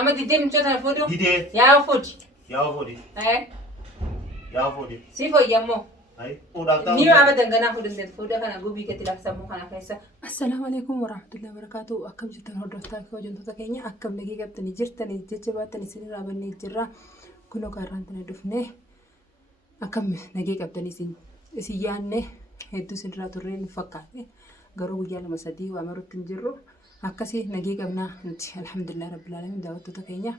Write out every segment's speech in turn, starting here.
Ama didee michoota fuudhu. Didee. Yaa fuudhi. Yaa fuudhi. Yaa fuudhi. Si fayyamoo. Fuudhaaf ta'u. Ni waama danganaa fuudhinsa fuudha kana gubii gadi laksammuu kana keessa. Assalamu alaikum warahmatullahi wabarakatuh. Akkam jirtan hordoftoota koo hojjettoota keenya akkam nagee qabtanii jirtanii jecha baatanii isin raabannee jirra. Kunoo kaarraan tana dhufnee akkam nagee qabtanii isin yaanne hedduu isinirraa turree nu fakkaate garuu guyyaa lama sadii waamarutti hin jirru. Akkasii nagee qabnaa nuti alhamdulillah rabbil alamin daawwattoota keenya.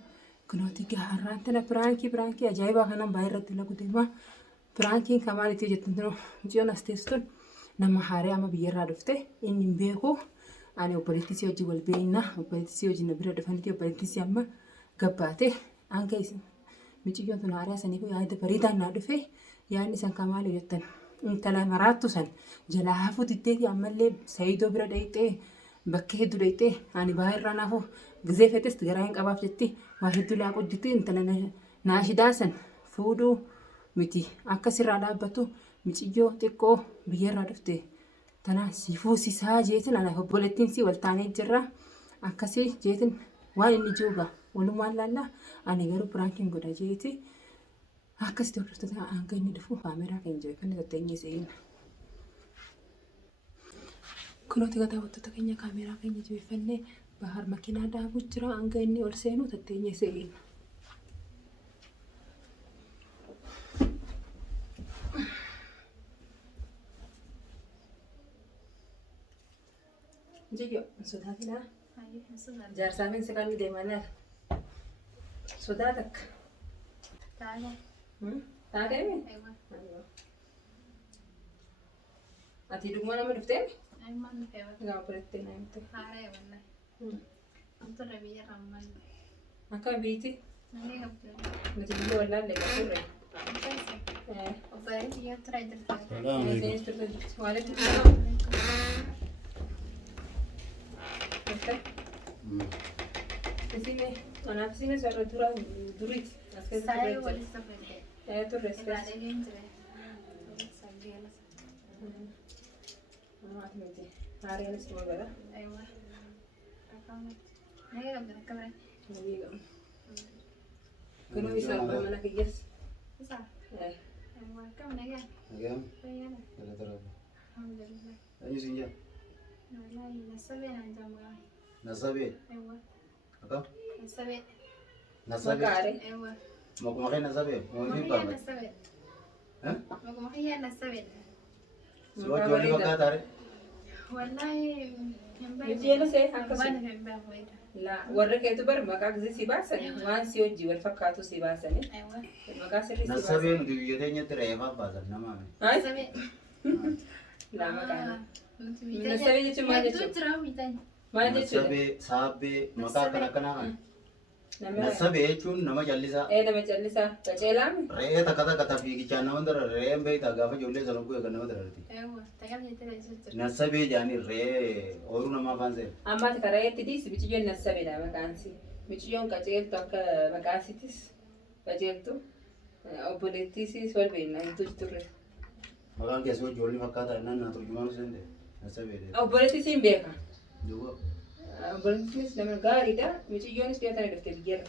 Kunooti kaarraan tana piraankii ajaa'ibaa kanaan baay'ee irratti lagu deema. Piraankiin kamaal itti hojjettan mucayyoon as teessuun nama haaraa ama biyyarraa dhufte inni hin beeku. Ani obboleettii hojii wal beekna. Obboleettii hojii na bira dhufaniiti obboleettii amma gabbaate hanga isin mucayyoon tun haaraa saniif yaada bareedaan naa dhufe yaadni san kamaal hojjettan intala maraattu san jalaa hafuu diddeeti ammallee sayidoo bira dhayxee bakka hedduu dhayxee ani baay'irraa naafu gizee fetes garaa hin qabaaf jetti waa hedduu laaquu jetti intala naashidaa san fuudhuu miti akka sirraa dhaabbatu mucayyoo xiqqoo biyyarraa dhufte tanaan si fuusisaa jeetin ana obboleettiin si wal taanee jirra akkasii jeetin waan inni jooga walumaan laallaa ani garuu piraankiin godha jeeti akkasitti hordoftoota hanga inni dhufu kaameraa keenya jeefanne tatteenye se'in kunooti daawwattoota keenya kaameraa keenya jeefannee bahar makiinaa daakuu jira hanga inni ol seenu tatteenye se'in. Jijjo sodaatina. Jaarsaamiin si kan deemanar. Sodaatak. Taatee. Ati dhuguma nama dhuftee? Gaafa fudhattee na himte. Akka biiti? Nuti biyya wallaallee qaburre. Sini, anak sini suara durit. Saya boleh sampai. Tu respect. Ada yang cerah. Maaf nanti. Hari ini semua berapa? Ayo. Kamu. Nih kamu kamera. Lagi kamu. Kena bisa apa mana kerjas? Bisa. Ayo. Kamu nih kan? Agam. Pengen. Ada terus. Alhamdulillah. Ayo sinja. Wallahi nasabe na jamaa. Nasabe. Ayo. Apa? Nasabe. Nasabe. Makare. Ayo. Mau kemarin nasabe. Mau Mau ini makan apa? nasabe. Hah? Mau makan nasabe. Suat jual lima kata hari. Wallahi Mijiana saya angkat. Mana hemba hoida. La, warra keetu bar maqaa gisee si baasan waan si hojii wal fakkaatu si baasan Ayo. maqaa sirrii si Nasabe baasan. nuti biyya teenyatti reefaa baasan nama. Nasabe. La maqaa. Nasabe Nasabe jechuun maal jechuudha? Itu cerah mitanya. Maal jechuudha? Nasabe, saabee, maqaa akkana akkanaa. Nama Nasabe jechuun nama jallisaa. nama callisaa qaceelaami. Re'ee takka takka fiigichaan nama dara re'een beektaa gaafa ijoollee sana bu'e kan nama dararti. Ayo. Takkan itu cerah. Nasabee jaanii re'ee ooyiruu namaa afaan seera. Ammaati karaa itti dhiisi miciyyoon nassabeedha maqaansi. Miciyyoon qaceeltu akka maqaasittis qaceeltu obboleettiisis wal beekna hiituu turre. Maqaan keessoo ijoollee fakkaataa innaan naa turjumaan seente. Nasabee deema. Obboleettiis hin beeka. Duuba. Obboleettiinis nama gaariidha. Miciyyoonis dhiyaatanii dhufte biyyarra.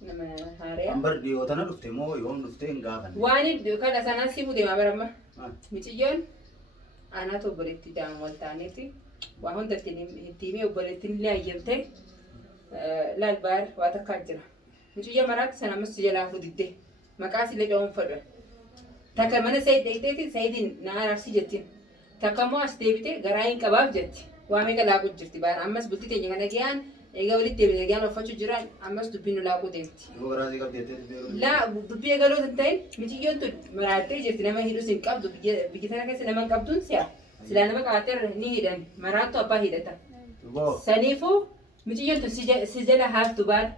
Nama haariyaa. Ambar dhiyootana dhufte moo yoom dhufte hin gaafan. Waan kadha sanaan simu deema baramma. Miciyyoon anaatu obboleettii daamu wal taaneeti. Waa hunda ittiin himee obboleettiin illee ayyamtee laal baar waa takkaa jira. Miciyyaa maraatti sana ammas jalaa fudiddee maqaa sillee dha'uun fadha. Takka mana Sayid dhayiteeti Sayidiin na araarsi jettiin. Takka immoo as deebitee garaa hin qabaaf jetti. Waa meeqa laaquu jirti baara ammas bultii teenya kana giyaan egaa walitti deebitee giyaan uffachuu jiran ammas dubbiin nu laaquu deemti. Yoo garaasii qabdeettee beeku. La dubbii eegaloo hin ta'in miciyyoon tun maraattee jirti nama hidhus hin qabdu biyya sana keessa nama hin qabduun si'a. Silaa nama qabatee ni hidhan maraattu abbaa hidhata. Duuba. Saniifuu miciyyoon tun si jala haaftu baara.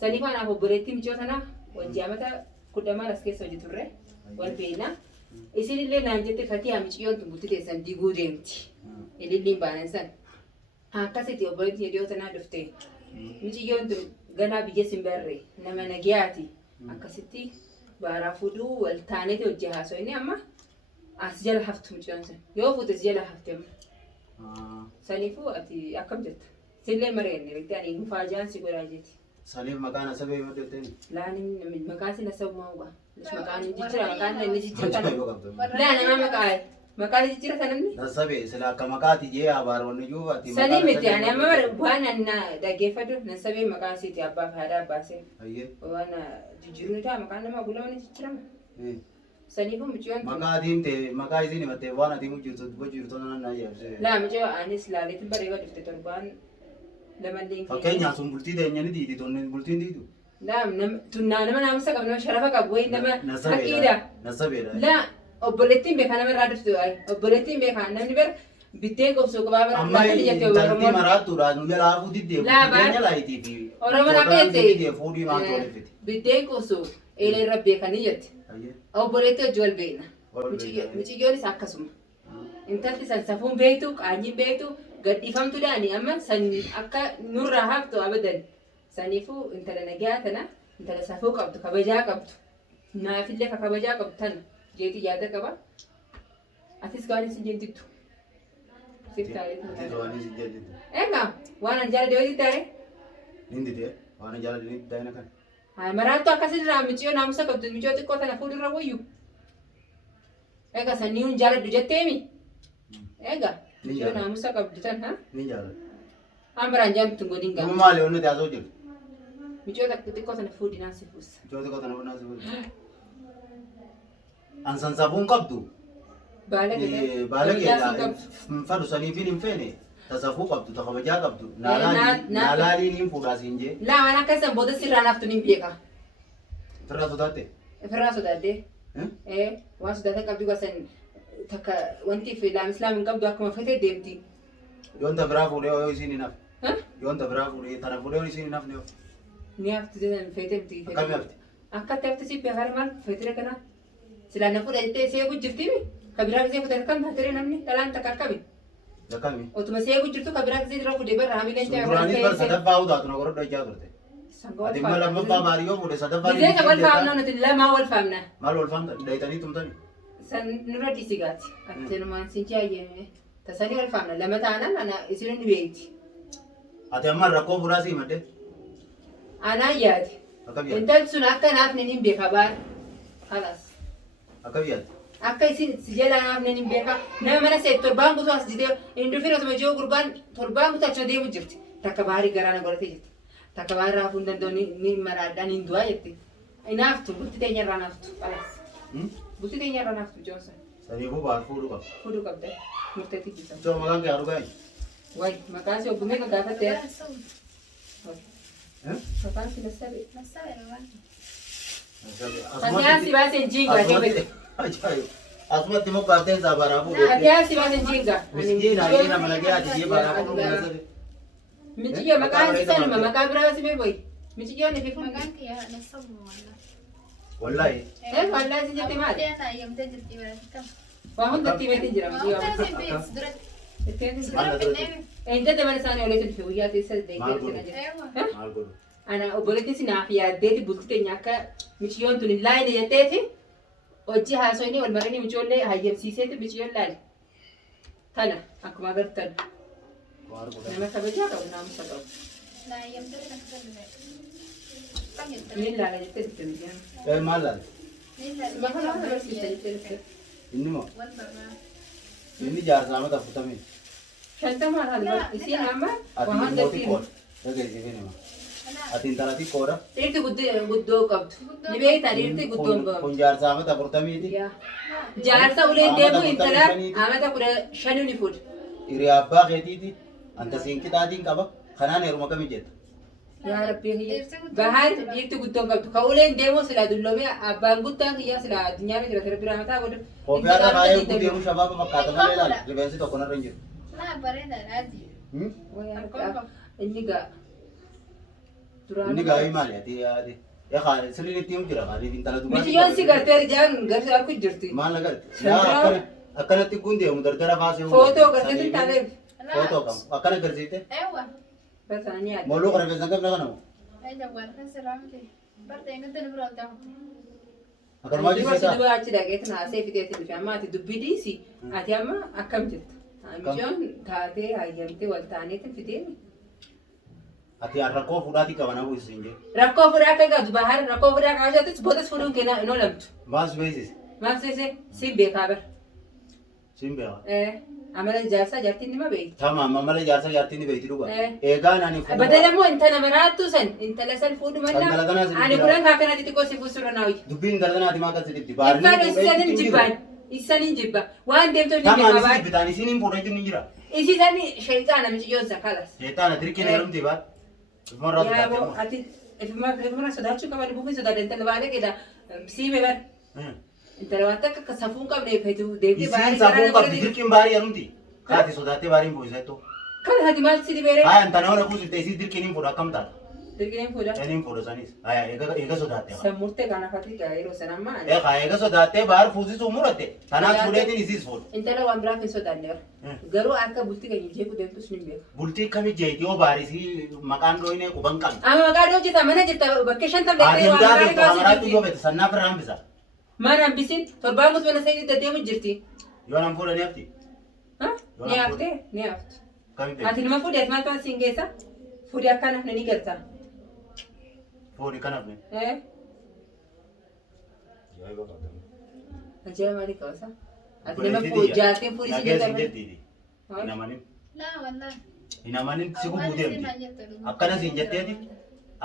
Saniifuu anaaf obboleettii michoo sanaa wajji amata kudhamaan as keessa hojii turre wal beekna. Isinillee naan jette fatii miciyyoon tun bultii teessan diguu deemti. Ililliin baanan san. Akkasitti obboleettii dhiyoo sanaa dhufte. Miciyyoon tun ganaa biyya simbarree nama nagiyaati. Akkasitti baaraa fuudhuu wal taaneeti hojii haasoo inni amma as jala haftu miciyyoon san. Yoo fuute si jala hafte amma. Saniifuu ati akkam jetta? Sillee mareenni beekte ani mufaajaan si godhaa jeeti. Saniif maqaan asabee maddeetteni. Laani maqaan si nasa uumaa uba. Maqaan hin jijjiira maqaan inni jijjiira Jajjaba kana. yoo qabdu. Laa nama maqaa maqaan jijjiira sanamni. Asabee sila akka maqaati jee abaaroonni iyyuu ati Sanii miti ani amma waan anna dhaggeeffadhu nasabee maqaan siiti abbaa fi haadha abbaasee. Ayyee. Waan jijjiiruu ni ta'a maqaan nama gulama ni jijjiirama. Saniifuu mucayyoon Maqaatiin ta'e maqaa isiin himattee waan ati jirtu nannaa jeebisee. laa mucayyoo anis laaleetiin bareeba dhufte torbaan lamallee. Fakkeenyaaf sun bultii teenya ni diidi tonni bultiin diidu. Tunnaa nama naamusa qabu nama sharafa qabu wayi nama Nasabeedha. fakkiidha. Nasabeedha. Laa obboleettiin beekaa nama irraa dhuftu obboleettiin beekaa namni bara biddeen qobsuu qabaa bara Amma lafa jettee intalti Oromoon. maraattuudha nu jalaa fuuti deemu. Laa baal- Teenya laayitii fi. Oromoon akka Fuudhii jette fuudhii maatu olifiti. biddeen qobsuu eelee irra beekanii jette. Ayyee. Obboleettii hojii wal beekna. Wal beekna. Mucayyoonis akkasuma. Intalti san safuun beektu qaanyiin beektu gadhiifamtu daani amma san akka nurraa haftu abadan. Saniifuu intala nagaa tana intala safuu qabdu kabajaa qabdu. Naafillee ka kabajaa qabdu tana jeetii yaada qaba. Atis gaarii si jeentittu. Ati zoonii si jedhitu. Egaa waan an jala deebii taare. Nindite waan jaalatanii daa'ina kan. Haa maraattu akkasirraa mucayyoo naamusa qabdu mucayyoo xiqqoo tana fuuldurra wayyu. Egaa sanii hun jaaladhu jetteemi. Egaa mucayyoo naamusa qabdu tan haa. Ni jaalladha. Haan biraan jaallattu hin godhin Kuma gaafa. maali onni taasoo jiru? Mucayyoo xiqqoo tana fuudhinaan si fuusa. Ijooti qotan hubannaa si fuudhu. Ansan safuun qabdu. Baala gadee. Baala Kabajaa si keedha. qabdu. Fadhu saniifin hin feene. Tasafuu qabdu, ta kabajaa qabdu. naaf- Naalaaliin hin fuudhaa siin jee. Laa waan akkasiin booda sirraa naaftu ni beeka. Firraa sodaatte. Ofirraa sodaadde. Waan sodaatan qabdu gosan takka wanti islaam hin qabdu akkuma fetee deemti. Yoon ta biraa fuudhee yoo isiin hin hafne. Hah? Yoon ta biraa fuudhee tana fuudhee yoo isiin hin hafne yoo. Ni haftu jedhan fetee miti. Akkamii hafte? Akkatti hafte si beekare maal fetee kana. Silaa na fudha jettee seequ jirtimi. Kabiraa gisee fudhate kam taatee namni dhalaan takka akkami. Akkamii? Otuma seequ jirtu kabiraa gisee dura fudhee barra hamileen Duraanis bar sadaffaa hutaatu na godhadhu ijaa turte. Ati immoo lammaffaa maarii yoo fuudhe sadaffaa Gisee ka wal faamna nuti lamaa wal faamna. Maal wal faamta? Dhayitanii tumtanii? San nurra dhisigaati. Akkanumaan sinchi ayyeme. Tasanii wal faamna lama taanaan ana isin ni beekti. Ati amma rakkoo fuudhaa sii madde? Anaan yaade. Akkamii yaadde? Intalli sun akka naaf ni beeka baar. Halas. Akkamii yaadde? Akka isin si jalaa naaf ni beeka. Nama mana seet torbaan guutuu as jitee indufin otuma jiru gurbaan torbaan guutuu achuma deemu jirti. Takka baarii garaa na godhatee jirti. Takka baarii raafuu hin danda'u ni maraadhaan hin du'aa jetti. Naaftu bulti teenya irraa naaftu. Halas. Bulti teenya irraa naaftu Joonsan. Saniifuu baal fuudhuu qaba. Fuudhuu qabda. Murteetti jisa. Iddoo maqaan kee haadhu gaa'e? Wayi maqaan si oggumee kan gaafattee. Eh? Maqaan si Nassabe. Asumatti- Asiyaan si baasee hin jiingaa asumatti- Ajaa'iba! Asumatti immoo baaftee isaa baraa fuudhee. Asiyaan si baasee hin jiingaa. Miskiina ayyaana malagee ati jee baraa fuudhuu na sabe. Michiyyoo maqaan si sanuma maqaa biraa si beeboyi. Michiyyoo ni fi fuudhu. Maqaan kiyyaa na sabu walla. Wallaahi. Wallaahi si jette maali? Waan ayyamtee jirti bara. Waa hundatti himeetiin jira Waan michiyyoo. kana simbiis dura Ittiin Maal dura fidnee. eenyutti mana isaanii olee tolfe guyyaa keessa Maal deeggarsa godhu? na jira. Eewa. Maal godhu? Ana obboleettiin si naaf yaaddeeti bulti teenya akka michiyyoon tun hin laayine jetteeti hojii haasoinii wal marinii michiyoollee hayyamsiiseeti michiyyoon laale. Kana akkuma agartan Maal godhu? nama kabajaa qabu naamusa qabu. Na ayyamtee na kasallee. Niin laala jettee sitti michiyyoon. Maal laal? Maka nama barsiisa jettee dhufte. Inni moo? Wal barraa. Inni jaarsaa mata afurtamii. Shantama haala isiin amma Ati waan immoo gattiin. xiqqoodha. Dhageessifin hima. Ati intala xiqqoodha. Dhiirti guddoo qabdu. Ni beektaa dhiirti guddoon qabdu. Kun jaarsaa mata afurtamiiti. Jaarsa uleen deemu intala amata 15 ni fuudha. Hiriyaa abbaa keetiiti. Anta siin qixaatiin qaba. Kanaan heeruma kamii jetta? Yaa rabbii hiyya. Bahaan dhiirti guddoon qabdu. Ka uleen deemu silaa dulloomee abbaan guddaan kiyyaa silaa addunyaa jira sirbi mataa godhu. Koofii har'a baay'ee guuteemu shabaaba fakkaata malee laala. Rifeensi tokko narra hin jiru. Na bareedaadha adii. Inni gaa. Inni gaa'ii maali ati yaade? Yaa sirriin itti himu jira qaaliif intala dubaraa. Michiyyoon si gartee rijaan gartee harku jirti. Maal agarti? Yaa akkanatti kun deemu dardara baasee Footoo gartee tun taateef. Footoo qabu. Akkana agarsiifte? Eewa. Basaanii yaadda. Mooluu kana rifeensa qabna kana moo? Aja waan kan siraamte. Bartee ngata ni biraa ta'u. Akkanumaa Dubartii jibseetaa? duba achi dhaqeetu naasee fiteetti dhufe amma ati dubbii dhiisi. Ati amma akkam jirta? Michiyyoon taatee hayyamtee wal taaneetiin fiteemi. Ati rakkoo fuudhaati qabana buusin je. Rakkoo fuudhaa akka qabdu bahar rakkoo fuudhaa qabaattis boodas fuudhuun kenna hin oolamtu. Maas beesis. Maaf seese siin beekaa bar. Siin beeka. Amala jaarsaa jaartiin nima beekti. Tamam amala jaarsaa jaartiin beekti dhuga. Eegaa nani fuudha. Badalamoo intala maraattu san intala san fuudhu mannaa. Ani kulan kaakana xixiqqoo si fuusurra naawwi. Dubbiin intala kanaati maa kasi dibdi. Ifaan isanin jibbaan. Isanin jibba. Waan deemtoo ni beekaa Tamam baar. isi bitaan isiniin fuudha jechuun ni jira. Isisani shayxaana miciyyoonsa kalas. Seetaan dirqii na yerumti baat. Ifumarraa Yaaboo sodaatee. ati ifuma sodaachuu qaban buufin sodaadha intala baala qeeda siime bar. Intala waan takka akka safuun qabne feetu deemtee Isiin safuun qabdi dirqiin baarii yerumti. Kaati sodaatee baariin buusettu. Kan hati maal si dibeere? Haa intana ona kuusilte isii dirqiin hin fuudha akkam taata. Dirqeen fuudha. Saniin fuudha sanis. Haa eega sodaattee. Sammurtee kana fakki yeroo san amma. Eega sodaattee baar fuusisuu muratte. Kanaaf fuudheetiin isiis fuudha. Intala waan biraaf hin sodaanne bara. Garuu akka bultii keenya jeeku deemtus ni beeku. Bultii akkamii jeetii yoo baarisii maqaan dhooyinee quban qabdi. Amma maqaa dhoo hojjeta mana jirta bakkee shantam Ati waan hundaa gaarii tokko kaasuu amaraatti yoo jirti. beekte sannaaf irraa hambisa. Mana hambisiin torbaan mus mana sayidii deddeemu jirti. Yoo nan fuudha ni hafti. Ni haftee ni hafti. Akkamii beekti? Ati nama fuudheet maal ta'an siin geessa? Fuudhee akkanaaf ni galta. Fuudhi kan hafne. Ajaa'iba maalii qabasa? Ati nama jaateen fuudhii siin Nageessin jedhama. jettiiti. Hin amanin. Laa wallaan. Hin amanin si gubuu deemti. Waan jettu. Akkana siin jetteeti.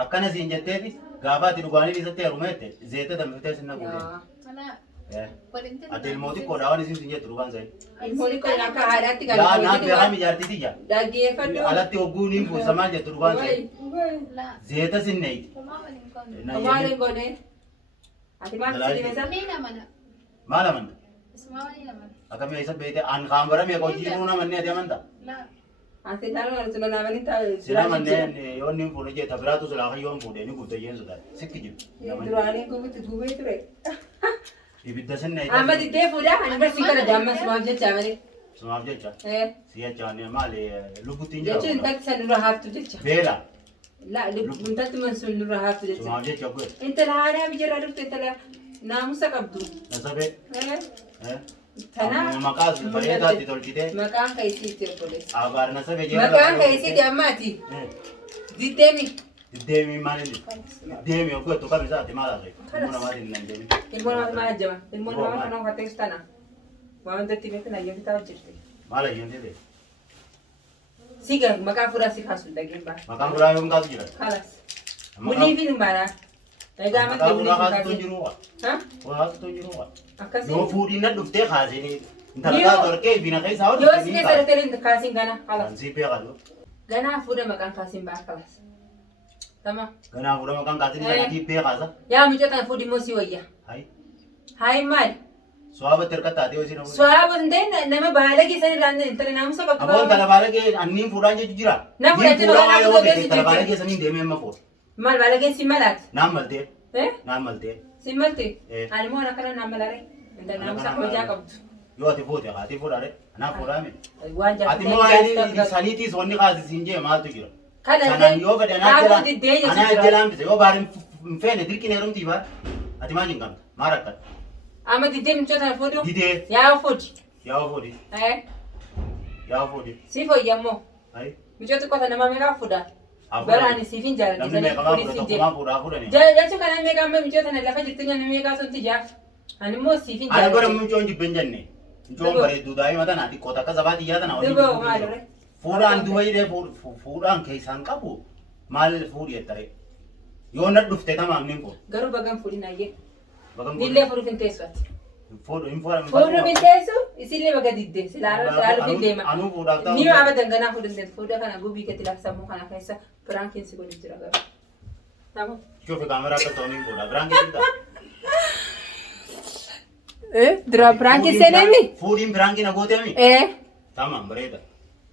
Akkana siin jetteeti. Gaafa ati dhugaanii isatti heerumette zeeta danfitee sinna guutee. Malaa. Ati ilmooti qoodhaa waan isin jettu dhugaan sa'i. Ilmoonni kun akka haadhaatti Laa naaf beekaa galu. mijaartiti jaa. Dhaggeeffadhu. Alatti hogguu niin fuusa maal jettu dhugaan sa'i. Laa. Zeeta sinneeti. Homaa waliin qabne. Maal hin goone? Ati maal si dhibesa? Ni namana. Maal amanta? Ismaa waliin namana. Akkamii isa beekte an kaan bara meeqa hojii jiruu namanne ati amanta? Laa. Ati naannoo walitti lolaamanii taa'u. Sina manneen yoo inni fuudhe jetta biraatu silaa kayyoon fuudhee ni guutte jeen sodaate. Sikki jiru. Duraanii gubutti gubee ture. Ibidda sinne. Amma diddee fuudhaa ani barsiin kana daammas maaf jecha malee. Sumaaf jecha. Si jechaan maali lubbuttiin jira. Jechuun intalli san nurra haaftu jecha. Beela. Intalli man sun nurra haaftu jecha. Sumaaf jecha gwe. Intala haadhaa biyyaarraa dhufte intala naamusa qabdu. Nasabee. Tanaa Maqaa bareedaatti tolchitee. maqaan keessiitti obboleessa. Abaar nasabee jeera. Maqaan keessiitti ammaati. Diddeemi. Deemi maalini? Deemi oggoottu kam isaati maal haasa'e? Ilmoo namaatiin nan deemi. Ilmoo namaa maal ajjama? Ilmoo namaa kana uffattees tana. Waan hundatti beektu na yoo bitaa hojjette. Maal ayyoon ta'e? Siga maqaa fuudhaa si kaasu dhageen baa. Maqaan fuudhaa yoom kaasu jira? Kalas. Bunii fi dhumbaadhaa. Egaa Maqaa amantii bunii fuudhaa fi kaasutu hin kaasee. jiru waa. Ha? Fuudhaa kaasutu hin jiru waa. Akkasii. Yoo fuudhiin na dhuftee kaasee intala taatu harkee bina keessaa hojii. Yoo si keessa dhufee kaasiin gana kalas. Ansii beekatu. Ganaa fuudha maqaan kaasiin baa kalas. Tama. Ganaa fuudha maqaan kaasiin isaanii beekaasa. Yaa mucootaan fuudhi immoo si wayya. Hayi. Hayi maali? Soabatti hirkata ati hojiin hafuudha. So'aaba hin ta'in nama baala keessan irraan intala naamusa qabdu. Aboon tala baala kee anniin fuudhaan jechu jira. Na fudhachuu Fuudhaa yoo yoo beeksi ta'e tala baala jirti. keessanii deemee amma fuudha. Maal baala keessi malaati? Naan maltee. Eh? Naan maltee. Si malti? Eh. Ani moo akkana naan malare? Intala naamusa hojaa qabdu. Yoo ati fuute ati fuudhaare. Anaaf fuudhaame. Waan Ati immoo waa'ee saniitiis wanni kaasisiin jee maaltu jira. Kana Sanaan yoo fedhe dhaabuu diddee anaa jechuudha. jalaan bise yoo baariin hin feene dirqi neerumtii baar. Ati maal hin qabda? Maal akkata? Amma diddee mucootaan fuudhu? Didee. Yaa fuudhi. Yaa fuudhi. Eh? Yaa fuudhi. Si foyyammoo. Hayi. Mucooti qofa nama meeqaa fuudha? Haa Bara fuudhani. ani siifin jaaladhe. Namni meeqamaa fuudha tokkumaa fuudhaa fuudhani. Jechuun kana meeqa amma mucoota na lafa jirtu nyaanni meeqaa sun tijaaf. Ani immoo siifin Ani bara jaaladhe. mucoon jibben jenne. Mucoon bareedduu daa'ima tana xiqqoota akka sabaa xiyyaa tana waliin Duboo maalirre? fuudhaan duba jedhee fuudhaan keessaan qabu maal fuudhi jettare. Yoo na dhufte tamaam nin fuudhu. Garuu bagan fuudhin ayyee. Bagam Dillee fuudhuuf hin teessu ati. fuudhu hin fuudhamu. Fuudhuuf hin teessu isillee baga diddee silaaluuf hin deema. Anuu fuudhaaf ta'u. Ni abadan ganaa fuudhin deemtu. Fuudha kana gubii gati laaf sammuu kana keessa biraan keessi godhu jira garuu. Tamu. Shoofi kaameraa akka ta'u ni fuudha. Biraan keessi ta'a. Dura biraan keessee deemi? Fuudhiin biraan kina gooteemi? Tamam bareeda.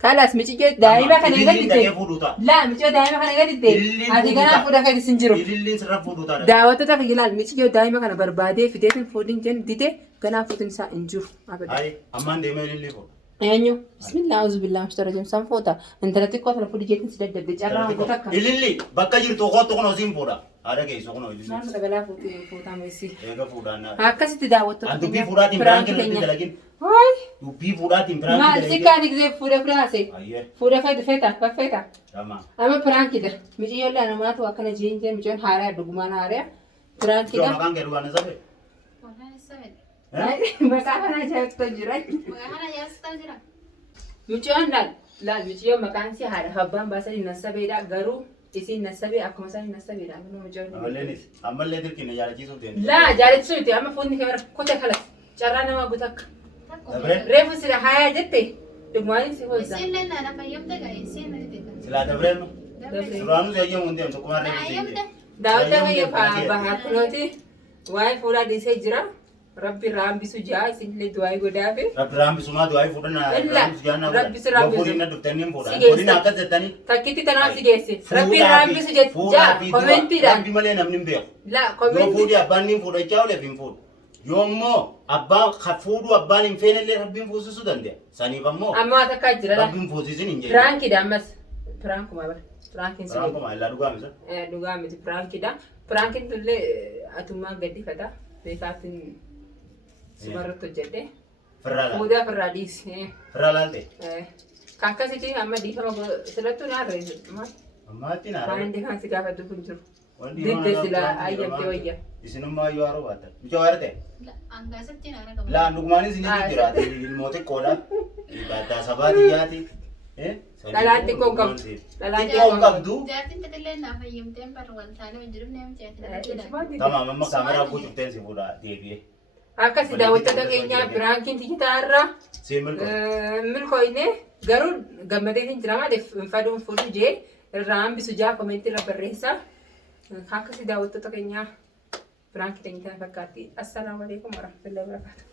Kalas michiyyoo daa'ima kana Ililliin gadi dhaqee fuudhuu ta'a. laa michiyyoo daa'ima kana gadi Ililliin ati fuudhuu ganaa ta'a. fuudha kan isin jiru. Ililliin sirra fuudhuu ta'a. Daawwattoota kan ilaal michiyyoo daa'ima kana barbaadee fideetin fuudhin jenni didee ganaa fuudhin isaa hin jiru. Hayi ammaan deemee ilillii fuudha. Eenyu bismillah auzu billahi mishta rajim san foota intalatti koo tana fudhi jeetin si daddabde carraa hambuu takka. Ililli bakka jirtu kootu kun osiin fuudha. Haadha keessoo kun ililli. Maal dabalaa fuutaa meessi. Eega fuudhaan naa. Akkasitti daawwattoota Dubbii fuudhaatiin biraan irratti dalagin. Hooy. Dubbii fuudhaatiin biraan Maal dalagin. sikkaati gisee fuudha firaase. Ayyee. Fuudha feeta faffeeta. Dama. Amma pirankida. Miciyyoollee namaatu akkana jiinjee miciyyoon haaraa dhugumaan haaraa. Pirankida. Joo maqaan kee dhugaan isa ta'e. Maqaan isaa fedhe. Maqaa kana ajaa'ibsiisaa jira. Maqaan kana ajaa'ibsiisaa jira. Miciyyoon laal miciyyoon maqaan isii haadha abbaan baasanii nasabeedha garuu isiin nasabee akkuma isaan nasabeedha amma miciyyoon. Ammallee dirqina jaalachiisuuf deemte. Laa jaalachiisuu miti amma fuudni kee kote kala carraa nama guutakka. Reefu sila hayaa jette dhugumaanis si ho'isaa. Isiin nana fayyamte gaa isiin nani beeka. Silaa dabreennu. Duraanuu sayyamu hin deemtu kumaan reefu Fayyamte. Daawwata fayyafaa bahaa kunooti waa'ee fuudhaa dhiisee jira. Rabbi raambisu jaa isinillee du'aa godhaafe. Rabbi raambisumaa du'aa fuudhannaa. Rabbi si raambisu. Fuudhinna dhuftanii hin fuudhan. Si geessa. Fuudhinna akkas jettanii. Takkitti tanaaf si geesse. Rabbi raambisu jaa koomentiidhaan. Rabbi malee namni hin beeku. Laa Yoo koomentii. fuudhii abbaan ni fuudhachaa ooleef hin fuudhu. Yoommoo abbaan fuudhuu abbaan hin feenellee rabbiin fuusisuu danda'a. Saniif ammoo Amma waan takkaa jira laa. rabbiin fuusisin hin jedhu. Piraankiidha ammas. Piraankuma bara. Piraankiin si Raangoma illaa dhugaa misa. dhugaa miti piraankiidha. Piraankiin tullee atummaan gaddifata. Beekaatiin sumarratti hojjedhe. Firraa laal. Fuudhaa firraa dhiise. Firraa laalte. Kan akkasitti amma dhiifama silattuu naarreessu. Ammaatti naa. Waan inni kan si gaafatu kun jiru. Wanti Didde sila ayyamte wayya. Isinummaa yoo haroo baatan. Mijoo waara ta'e. Angaasatti nana qaba. Laan dhugumaanis ni jiraate ilmoo xiqqoodha. Baaddaa sabaatiyyaati. Dhalaan xiqqoo qabdu. Dhalaan Xiqqoo qabdu. Jaartiin fedhillee naa fayyamteen barra waltaanee wajjiruuf neem jeetiin. Tamaam amma kaameraa guutuuteen si fuudha deebi'ee. Akkasi daawwattoota keenyaa piraankiin tijjitaarra Seemil milkooyne garuu gammadeetiin jira maaliif faduun fuudhu jee irraa hambisu jaa koomentii irra barreessa. Akkasi daawwattoota keenyaa piraankiin tijjitaan fakkaatti. Assalaamu alaikum warahmatullahi wabarakatuh.